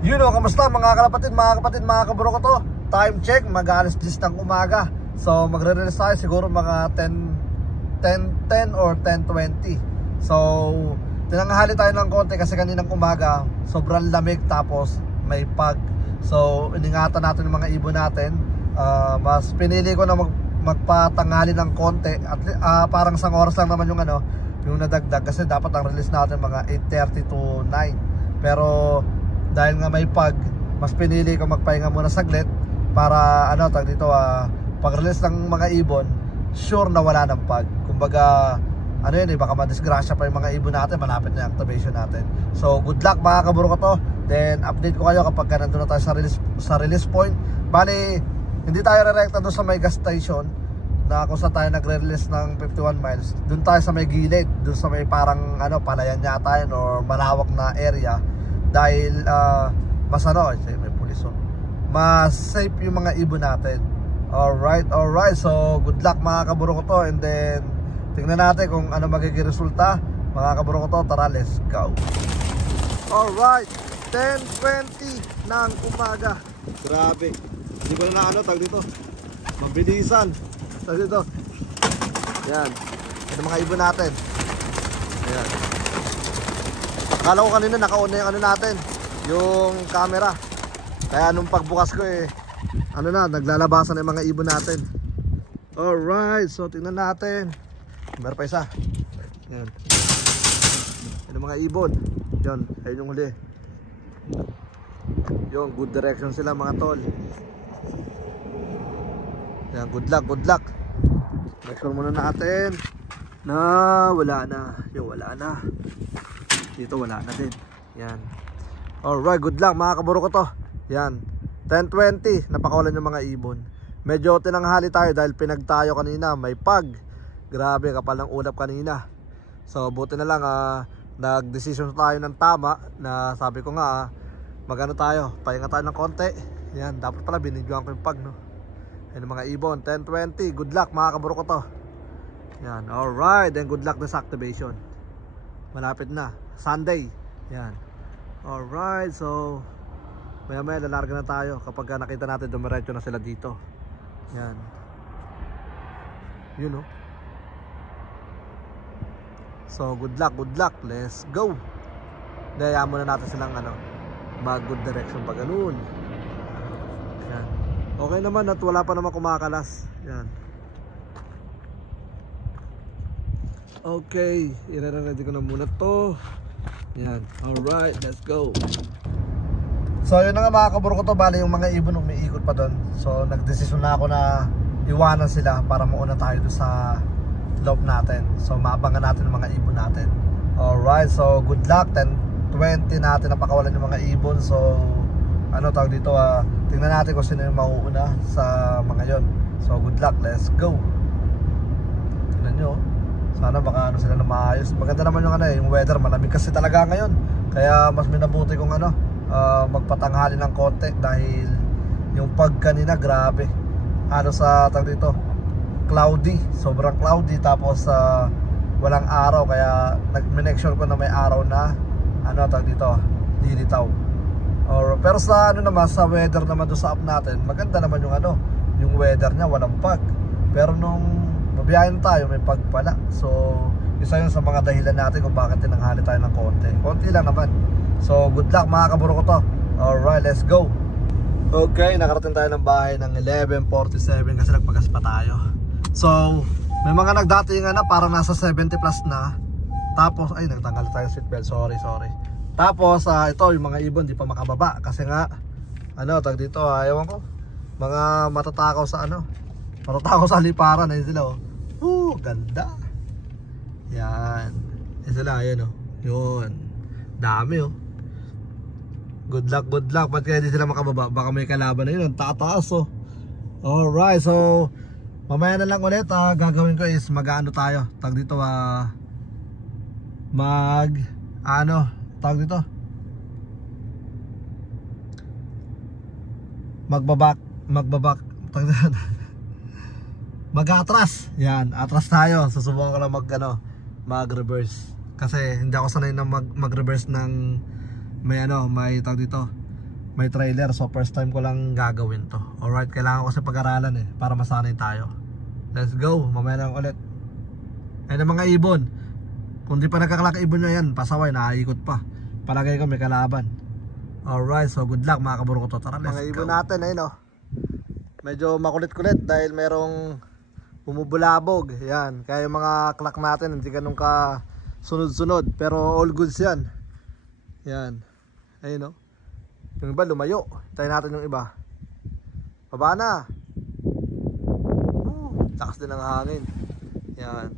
You know, kamusta mga kalapatid, mga kaburo ko to. Time check, mag-alas 10 ng umaga. So magre-release tayo siguro mga 10 or 10:20. So tinanghali tayo ng konti kasi kaninang umaga sobrang lamig tapos may pag. So iningatan natin yung mga ibon natin. Mas pinili ko na magpatanghali ng konti at parang isang oras lang naman yung yung nadagdag kasi dapat ang release natin mga 8:30 to 9. Pero dahil nga may pag, mas pinili ko magpahinga muna saglit para pag-release ng mga ibon, sure na wala ng pag. Kumbaga, baka madisgrasya pa yung mga ibon natin, malapit na yung activation natin. So, good luck mga kaburo ko to. Then, update ko kayo kapag nandun na tayo sa release point. Bali, hindi tayo re-recta doon sa may gas station na kung saan tayo nagre-release ng 51 miles. Doon tayo sa may gilid, doon sa may parang palayan yata yun or malawak na area. Dahil mas may pulis, mas safe yung mga ibon natin. Alright, so good luck mga kaburo ko to. And then tingnan natin kung ano magiging resulta. Mga kaburo ko to, tara, let's go. Alright, 10:20 ng umaga. Grabe, hindi ko na tag dito, mabilisan tag dito. Yan, ito mga ibon natin. Ayan, akala ko kanina naka-on na yung natin, yung camera. Kaya nung pagbukas ko naglalabasan na yung mga ibon natin. Alright, so tingnan natin. Meron pa isa. Yan. Yan yung mga ibon. Yan, ayun yung huli. Yung good direction sila mga tol. Yan, good luck. Make sure muna natin na wala na. Yung wala na. Dito wala na din. Yan. Alright, good luck mga kaburo ko to. Yan, 10:20, napakawalan yung mga ibon. Medyo tinanghali tayo dahil pinagtayo kanina, may pag. Grabe, kapal ng ulap kanina. So buti na lang nag-decision tayo ng tama. Na sabi ko nga tayo, pahinga tayo ng konti. Yan, dapat pala binidyoan ko yung pag, no. Yan yung mga ibon, 10:20, good luck mga kaburo ko to. Yan, alright, then good luck sa activation. Malapit na, Sunday. Yan. Alright, so maya lalarga na tayo kapag nakita natin dumiretso na sila dito. Yan. Yun, so good luck, let's go. Dayaan muna natin silang mag good direction pa ganun. Yan. Okay naman at wala pa naman kumakalas. Yan. Okay, i-ready ko na muna to. Yan, alright, let's go. So yun na nga mga kaburo ko to, bali yung mga ibon umiikot pa doon. So nagdesisyon na ako na iwanan sila para mauna tayo doon sa loob natin. So maabangan natin yung mga ibon natin. Alright, so good luck. 10:20 natin napakawalan yung mga ibon. So tawag dito, tingnan natin kung sino yung mauuna sa mga yon. So good luck, let's go. Tingnan nyo, sana baka sila na maayos. Maganda naman yung weather, malamig kasi talaga ngayon. Kaya mas minabuti kung magpatanghali ng konti dahil yung pag kanina grabe. Tawag dito, cloudy, sobrang cloudy, tapos walang araw, kaya nag-make sure ko na may araw na tawag dito, lilitaw. Pero sa naman, sa weather naman doon sa app natin, maganda naman yung weather niya, walang pag. Pero nung mabiyahin tayo, may pag pala. So isa yun sa mga dahilan natin kung bakit tinanghali tayo ng konti lang naman. So good luck mga kaburo ko to. Alright, let's go. Okay, nakarating tayo ng bahay ng 11:47 kasi nagpagas pa tayo. So may mga nagdatingan na parang nasa 70 plus na. Tapos nagtanggal tayo seatbelt, sorry. Tapos ito yung mga ibon di pa makababa kasi nga tag dito, ewan ko, mga matatakaw sa liparan. Ayun sila, ganda. Yan, ayun sila, ayun yun, dami good luck. Ba't kaya di sila makababa? Baka may kalaban na yun, ang tataas. Alright, so mamaya na lang ulit. Gagawin ko is tayo, tag dito, tag dito, magbabak tag dito, mag-atras. Yan, atras tayo. Susubukan ko lang mag-reverse kasi hindi ako sanay na mag-reverse ng may tawag dito, may trailer. So first time ko lang gagawin to. Alright, kailangan ko kasi pag-aralan para masanay tayo. Let's go, mamaya lang ulit. Ayun ang mga ibon. Kung di pa nagkakalak ibon na yan, pasaway, naaikot pa. Palagay ko may kalaban. Alright, so good luck mga kaburo ko to. Tara, let's go. Mga ibon natin, ayun medyo makulit-kulit dahil merong bumubulabog. Yan, kaya yung mga klak natin hindi ganun ka sunod-sunod, pero all goods yan. Yan, ayun yung iba lumayo. Hintayin natin yung iba. Baba na. Lakas din ng hangin. Yan,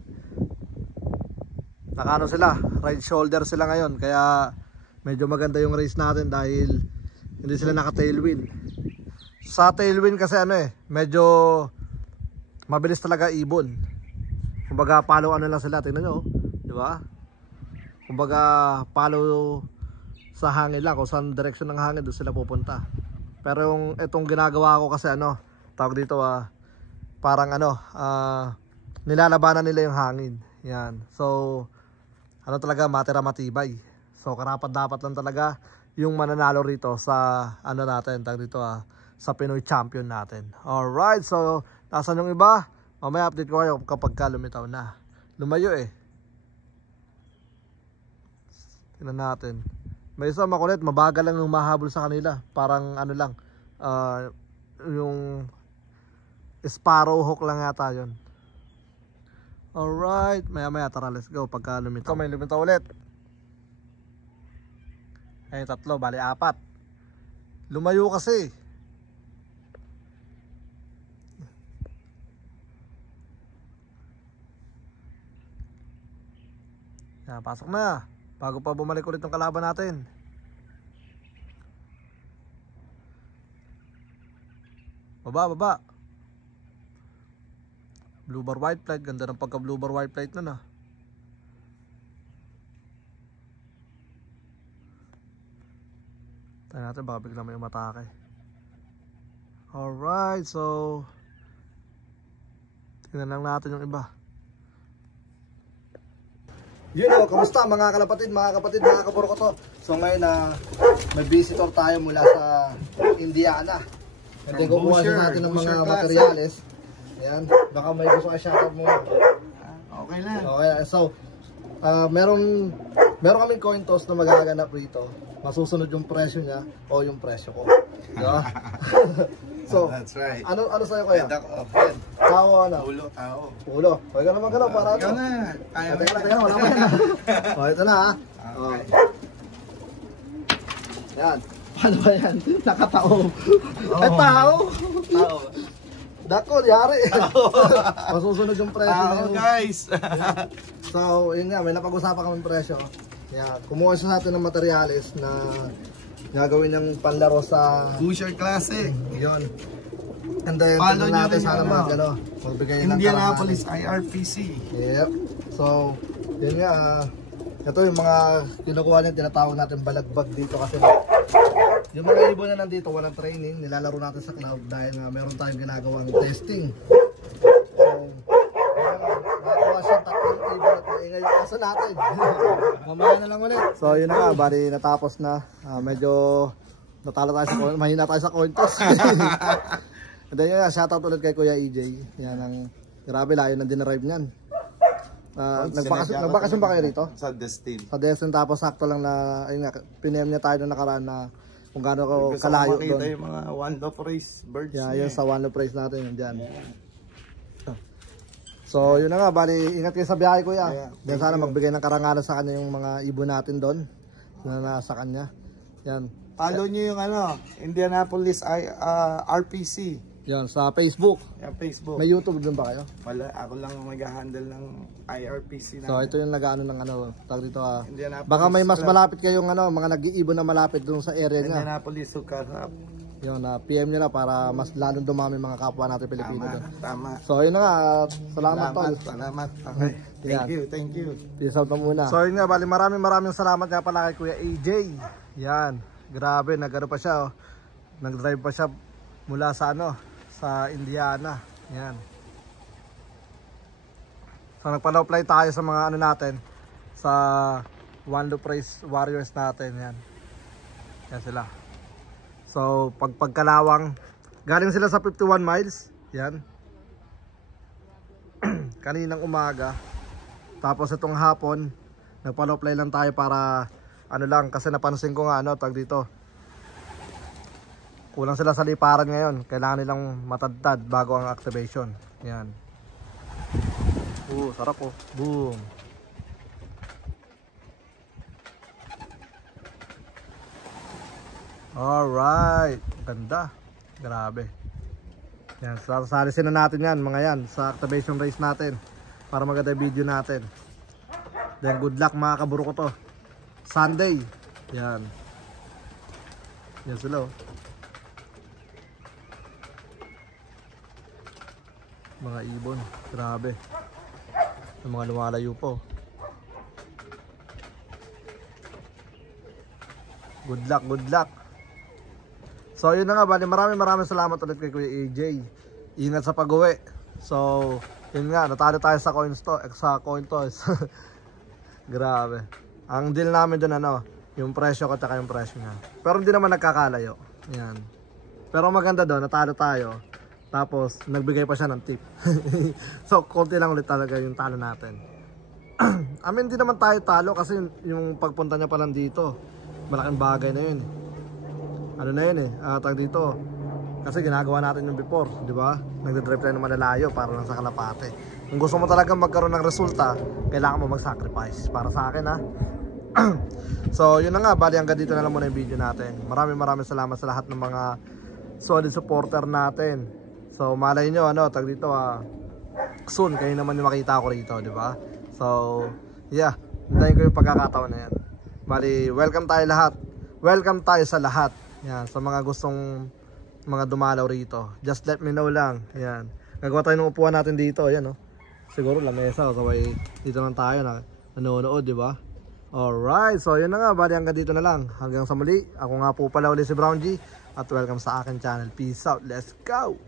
nakano sila, right shoulder sila ngayon, kaya medyo maganda yung race natin dahil hindi sila naka tailwind. Sa tailwind kasi medyo mabilis talaga ibon. Kumbaga follow lang sila, tingnan nyo, di ba? Kumbaga follow sa hangin lang, kung saan direction ng hangin doon sila pupunta. Pero yung itong ginagawa ko kasi tawag dito parang nilalabanan nila yung hangin. Yan. So talaga matibay. So karapat dapat lang talaga yung mananalo rito sa natin, tawag dito sa Pinoy champion natin. Alright, so nasan yung iba? Mamaya update ko kayo kapag lumitaw na. Lumayo tingnan natin. May isa makulit, mabagal lang yung mahabol sa kanila. Parang lang, yung sparrow hawk lang yata yun. Alright, maya tara, let's go pagka lumitaw. May lumitaw ulit. Ay, 3, bali 4. Lumayo kasi. Yan, pasok na. Bago pa bumalik ulit ng kalaban natin. Baba. Blue bar white flight. Ganda ng pagka blue bar white flight nun Tayo natin, baka bigla may umatake. Alright, so tingnan lang natin yung iba. Kamusta mga kalapatid, mga kaburo ko to. So ngayon may visitor tayo mula sa Indiana. And then kukuha natin ng mga materyales. Ayan, baka may gusto ka shoutout mo. Okay lang. Okay, so meron kaming coin toss na magaganap rito. Masusunod yung presyo niya o yung presyo ko. Diba? So, that's right. Ano sa'yo kaya? Friend. Tao Ulo. Huwag ka naman gano'n para Ikaw na. Kaya mo na. Wala mo yan. O, ito na Okay. Yan. Paano ba yan? Nakatao. Ay, tao. Dako, yari. Masusunod yung presyo. Tao, guys. So, yun nga, may napag-usapan kami presyo. Yan. Kumuha siya natin ng materyales na gagawin ng panlaro sa Busher Classic. Yun. And then, follow nyo natin rin sana magbigay ng Indianapolis IRPC. Yep. So, yun nga, ito yung mga kinukuha niya, tinatawag natin balagbag dito kasi yung mga ibon na nandito, walang training, nilalaro natin sa cloud dahil meron tayong ginagawang testing. So, nakakuha siya 3 ibon at maingay yung asa natin. Mamaya na lang ulit. So, yun na nga, bali natapos na. Medyo natalo tayo sa coin, mahina tayo sa coin toss. And then yun nga, shoutout ulit kay Kuya EJ. Yan ang, grabe layo ng dinerive niyan. Nagbakasyon ba kayo rito? Sa Destin. Sa Destin, tapos sakto lang na, ayun nga, piniem niya tayo na nakaraan na kung gaano ko kalayo doon. Gusto yung mga one love race birds. Yeah, yun sa one love race natin, yun dyan. So yun na nga, bali ingat kayo sa biyahe kuya. Then sana magbigay ng karangalan sa kanya yung mga ibon natin doon na nasa kanya. Yan. Follow nyo yung Indianapolis RPC. Yan, sa Facebook. Yan, Facebook. May YouTube din ba kayo? Wala, ako lang mag-handle ng IRPC na. So ito yung nag-ano ng tag dito baka may mas malapit kayong mga nag-iibon na malapit doon sa area niya. Indianapolis Sukarap. Yun, PM nyo na para mas lalong dumami mga kapwa natin Pilipino doon. Tama. So yun na nga, salamat tol. Salamat. Okay. Thank you. Peace out na muna. So yun nga, bali maraming salamat nga pala kay Kuya AJ. Yan, grabe, nag-ano pa siya nag-drive pa siya mula sa sa Indiana. Yan. So nagpa-low fly tayo sa mga natin sa One Loop Race Warriors natin. Yan. Yan sila. So pagkalawang, galing sila sa 51 miles. Yan. Kaninang umaga. Tapos itong hapon, nagpa-low-fly lang tayo para ano lang, kasi napansin ko nga tag dito. Kulang sila sa liparan ngayon. Kailangan nilang matadtad bago ang activation. Yan. Sarap oh. Boom. Alright. Ganda. Grabe. Yan. Salisin na natin yan mga yan sa activation race natin. Para maganda video natin. Then good luck mga kaburo ko to. Sunday. Yan. Yan sila oh. Mga ibon. Grabe. Yung mga lumalayo po. Good luck, good luck. So yun na nga, bali maraming salamat ulit kay Kuya AJ. Ingat sa pag-uwi. So yun nga, natalo tayo sa coin toss. Grabe. Ang deal namin dun yung presyo ko at yung presyo niya. Pero hindi naman nagkakalayo. Yan. Pero maganda doon, natalo tayo. Tapos nagbigay pa siya ng tip. So konti lang ulit talaga yung talo natin. I mean, hindi naman tayo talo kasi yung pagpunta niya pa lang dito, malaking bagay na yun. Ano na yun tag dito. Kasi ginagawa natin yung before, di ba? Nagde-drive tayo ng malalayo para lang sa Kalapate. Kung gusto mo talaga magkaroon ng resulta, kailangan mo mag-sacrifice. Para sa akin So yun na nga, bali hanggang dito na lang muna yung video natin. Maraming salamat sa lahat ng mga solid supporter natin. So malay nyo tag dito soon kayo naman yung makita ko rito, di ba? So yeah, hintayin ko yung pagkakataon na yan. Bali welcome tayo lahat. Welcome tayo sa lahat. Yan, sa mga gustong mga dumalaw rito. Just let me know lang. Yan. Gagawa tayo ng upuan natin dito, ayan Siguro lamesa o sabay dito lang tayo na nanonood, di ba? Alright, so yun na nga, bali hanggang dito na lang. Hanggang sa muli, ako nga po pala ulit si Brown G at welcome sa akin channel. Peace out, let's go!